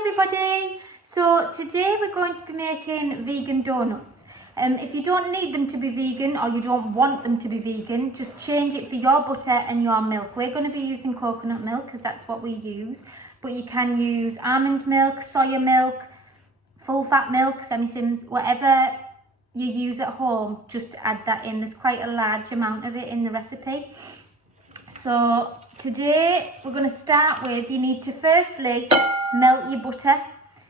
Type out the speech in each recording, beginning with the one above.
everybody. So today we're going to be making vegan donuts. If you don't need them to be vegan or you don't want them to be vegan, just change it for your butter and your milk. We're going to be using coconut milk because that's what we use, but you can use almond milk, soya milk, full fat milk, semi-sims, whatever you use at home, just add that in. There's quite a large amount of it in the recipe. So today we're going to start with, you need to firstly melt your butter.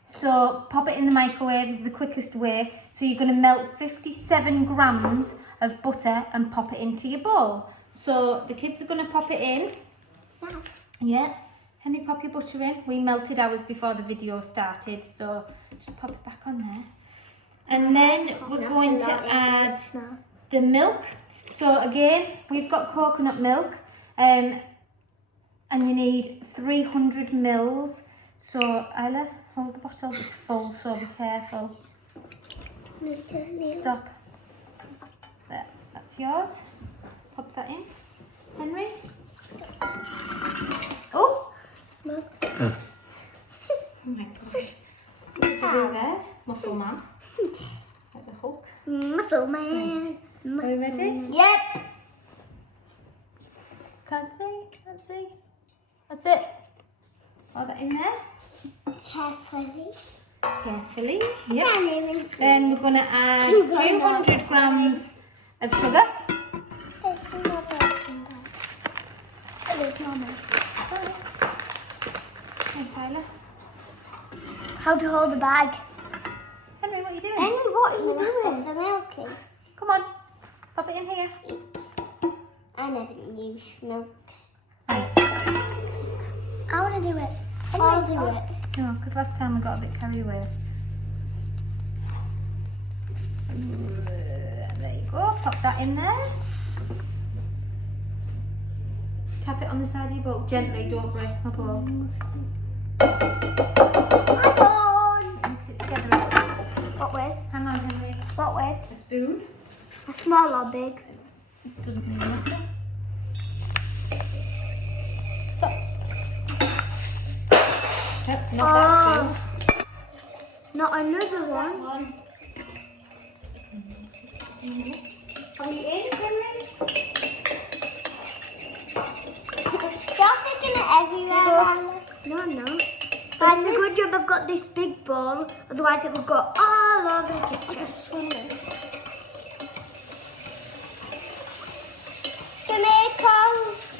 So pop it in the microwave is the quickest way. So you're going to melt 57 grams of butter and pop it into your bowl. So the kids are going to pop it in. Yeah. Henry, pop your butter in. We melted ours before the video started, so just pop it back on there. And then we're going to add the milk. So again, we've got coconut milk. And you need 300 mils. So Isla, hold the bottle, it's full, so be careful. Stop. There, that's yours. Pop that in. Henry? Oh! Smells. Oh my gosh. What did you do there? Muscle man. Like the Hulk. Muscle man. Right. Are you ready? Yep. Can't see. That's it. All that in there. Carefully. Yep. Then we're going to add 200 grams of sugar. There's no more. There's no more. Sorry. And Tyler. How to hold the bag? Henry, what are you doing? Henry, what are you doing? The milking. Come on. Pop it in here. I never use milks. Right. I want to do it. I'll do it. No, because last time we got a bit carried away. There you go. Pop that in there. Tap it on the side of your bowl. Gently, don't break my bowl. Come on. Mix it together. What with? Hang on, Henry. What with? A spoon. A small or big? Doesn't really matter. Stop. Yep, not that spoon. Not another one. Are you in, Henry? You're taking it everywhere. No. But it's a good job I've got this big bowl, otherwise it would go all over the kitchen. Just swim it. To make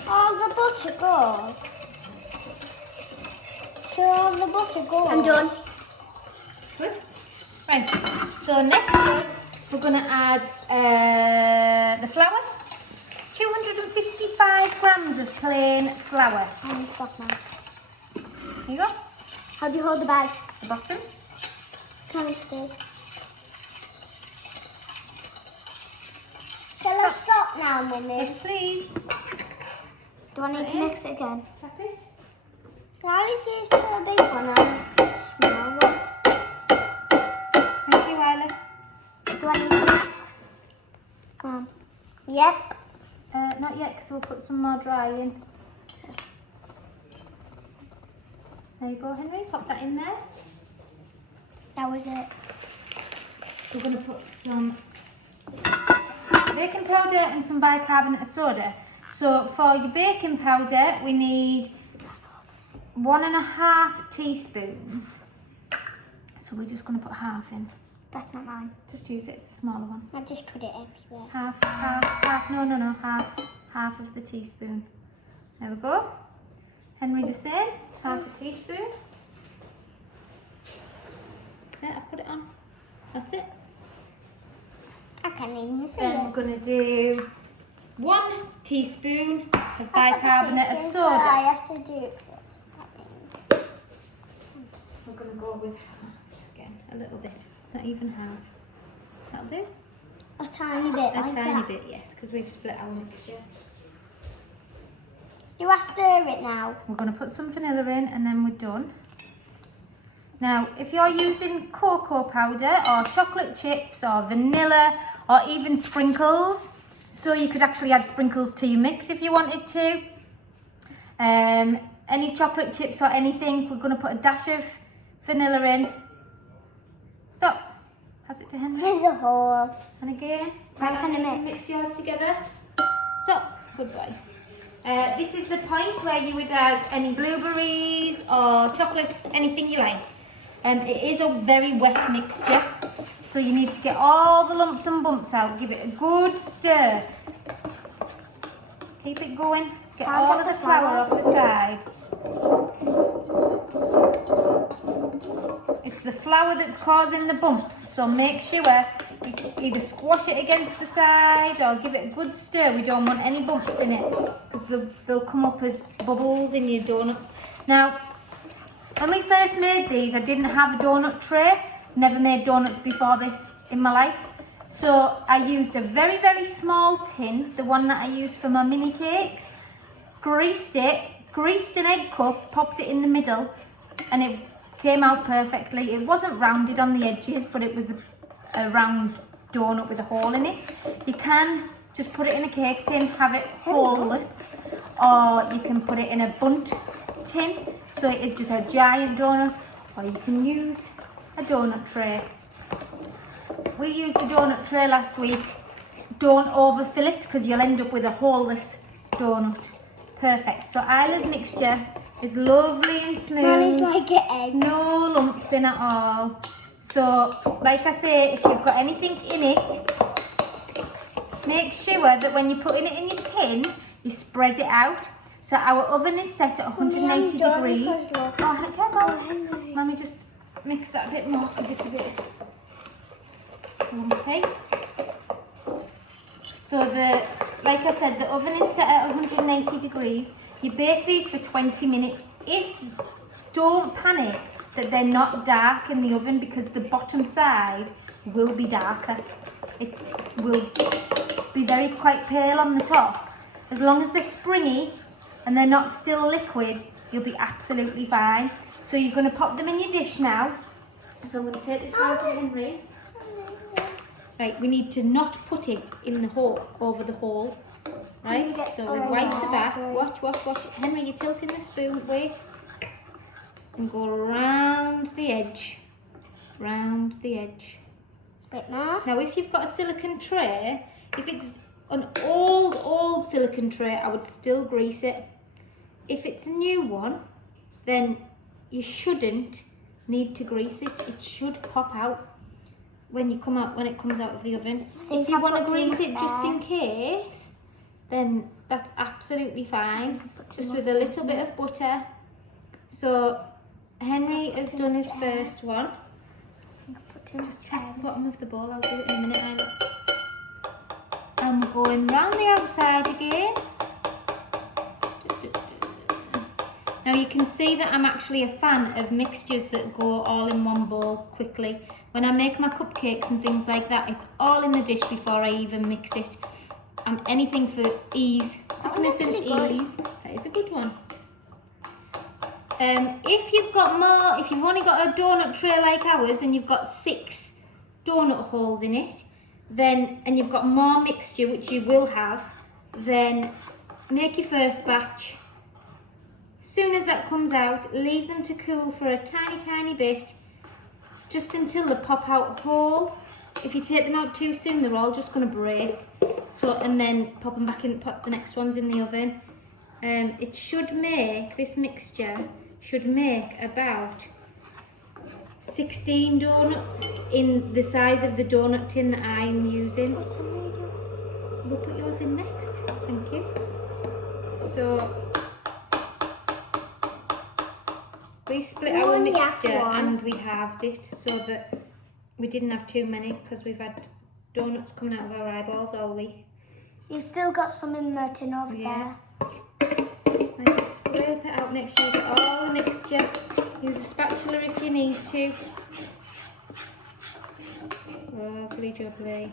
all the butter go. So all the butter go. I'm done. Good. Right. So next we're going to add the flour. 255 grams of plain flour. I'm going to stop now. Here you go. How do you hold the bag? The bottom. Can I see? Shall I stop now, Mummy? Yes, please. Do I need to mix it again? Tap it. Alice used a big one and a small one. Thank you, Isla. Do I need to mix? Yep. Not yet, because we'll put some more dry in. There you go, Henry. Pop that in there. That was it. We're going to put some baking powder and some bicarbonate of soda. So for your baking powder, we need 1.5 teaspoons. So we're just going to put half in. That's not mine. Just use it, it's a smaller one. I just put it everywhere. Half, no, half of the teaspoon. There we go. Henry the same, half a teaspoon. There, I've put it on. That's it. I can't even see Then it. we're going to do 1 teaspoon of bicarbonate of soda. I have to do it first. We're going to go with half again, a little bit, not even half. That'll do. A tiny bit A like tiny that. bit, yes, because we've split our mixture. Do I stir it now? We're going to put some vanilla in and then we're done. Now, if you're using cocoa powder or chocolate chips or vanilla or even sprinkles, so you could actually add sprinkles to your mix if you wanted to. Any chocolate chips or anything, we're going to put a dash of vanilla in. Stop. Pass it to Henry. There's a hole. And again. I'm gonna mix yours together. Stop. Good boy. This is the point where you would add any blueberries or chocolate, anything you like. It is a very wet mixture, so you need to get all the lumps and bumps out. Give it a good stir. Keep it going. Get all of the flour off the side. It's the flour that's causing the bumps, so make sure you either squash it against the side or give it a good stir. We don't want any bumps in it because they'll come up as bubbles in your donuts. Now, when we first made these, I didn't have a donut tray. Never made donuts before this in my life. So I used a very, very small tin, the one that I used for my mini cakes, greased it, greased an egg cup, popped it in the middle, and it came out perfectly. It wasn't rounded on the edges, but it was a round donut with a hole in it. You can just put it in a cake tin, have it holeless, or you can put it in a bundt tin, so it is just a giant donut, or you can use a donut tray. We used the donut tray last week. Don't overfill it because you'll end up with a holeless donut. Perfect. So Isla's mixture is lovely and smooth. Mine is like an egg. No lumps in at all. So, like I say, if you've got anything in it, make sure that when you're putting it in your tin, you spread it out. So our oven is set at 180 degrees. Oh, careful. Mummy, just mix that a bit more because it's a bit lumpy. So like I said, the oven is set at 180 degrees. You bake these for 20 minutes. Don't panic that they're not dark in the oven because the bottom side will be darker. It will be quite pale on the top. As long as they're springy and they're not still liquid, you'll be absolutely fine. So you're going to pop them in your dish now. So I'm going to take this round to Henry. Right, we need to not put it in the hole, over the hole. Right, so we wipe the back. Watch. Henry, you're tilting the spoon. Wait. And go round the edge. Round the edge. Bit more. Now, if you've got a silicone tray, if it's an old silicone tray, I would still grease it. If it's a new one, then you shouldn't need to grease it. It should pop out when it comes out of the oven. If you want to grease it just in case, then that's absolutely fine. Just with a little bit of butter. So Henry has done his first one. Just take the bottom of the bowl. I'll do it in a minute, Isla. And we're going round the outside again. Now you can see that I'm actually a fan of mixtures that go all in one bowl quickly. When I make my cupcakes and things like that, it's all in the dish before I even mix it. And anything for ease, quickness and ease. That is a good one. If you've only got a donut tray like ours and you've got 6 donut holes in it, and you've got more mixture, which you will have, then make your first batch. As soon as that comes out, leave them to cool for a tiny bit, just until they pop out whole. If you take them out too soon, they're all just going to break. So, and then pop them back in, pop the next ones in the oven. This mixture should make about 16 donuts in the size of the donut tin that I'm using. We'll put yours in next. Thank you. So we split our mixture and we halved it so that we didn't have too many because we've had donuts coming out of our eyeballs all week. You've still got some in the tin over there. And just scrape it out, make sure you get all the mixture. Use a spatula if you need to. Lovely jubbly.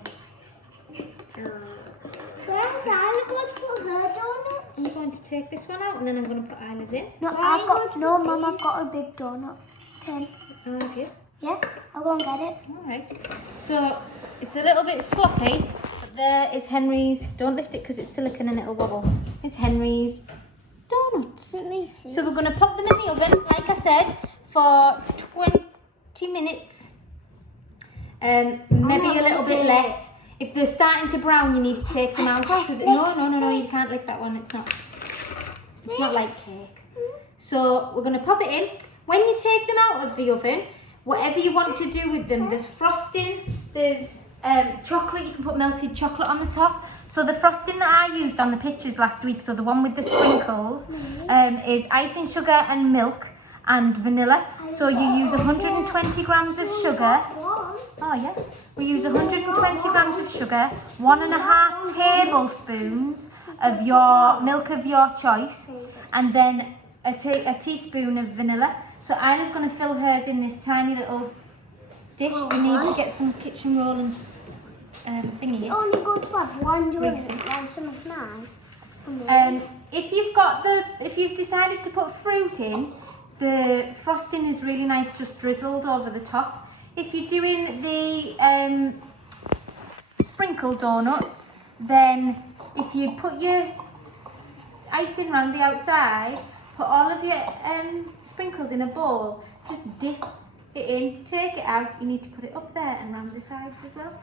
Where's Isla going to put her donuts? I'm going to take this one out and then I'm going to put Isla's in. No, Mum, I've got a big donut tin. Oh, have you? Yeah, I'll go and get it. Alright. So it's a little bit sloppy, but there is Henry's. Don't lift it because it's silicone and it'll wobble. It's Henry's donuts. Let me see. So we're going to pop them in the oven, like I said, for 20 minutes. Maybe a little bit less. If they're starting to brown, you need to take them out. Because no, you can't lick that one. It's not like cake. So we're going to pop it in. When you take them out of the oven, whatever you want to do with them, there's frosting, there's chocolate. You can put melted chocolate on the top. So the frosting that I used on the pictures last week, so the one with the sprinkles, is icing sugar and milk and vanilla. So you use 120 grams of sugar. Oh yeah. We use 120 grams of sugar, 1.5 tablespoons of your milk of your choice, and then a teaspoon of vanilla. So Isla's going to fill hers in this tiny little dish. We need to get some kitchen roll and thingy. Only go to have one drink and some of mine. If you've decided to put fruit in, the frosting is really nice, just drizzled over the top. If you're doing the sprinkle donuts, then if you put your icing around the outside, put all of your sprinkles in a bowl, just dip it in, take it out. You need to put it up there and around the sides as well.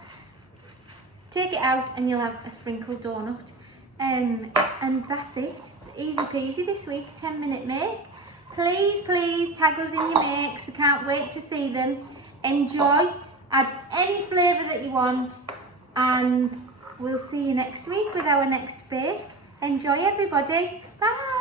Take it out and you'll have a sprinkle donut. And that's it. Easy peasy this week, 10-minute make. Please tag us in your makes. We can't wait to see them. Enjoy, add any flavour that you want, and we'll see you next week with our next bake. Enjoy, everybody. Bye.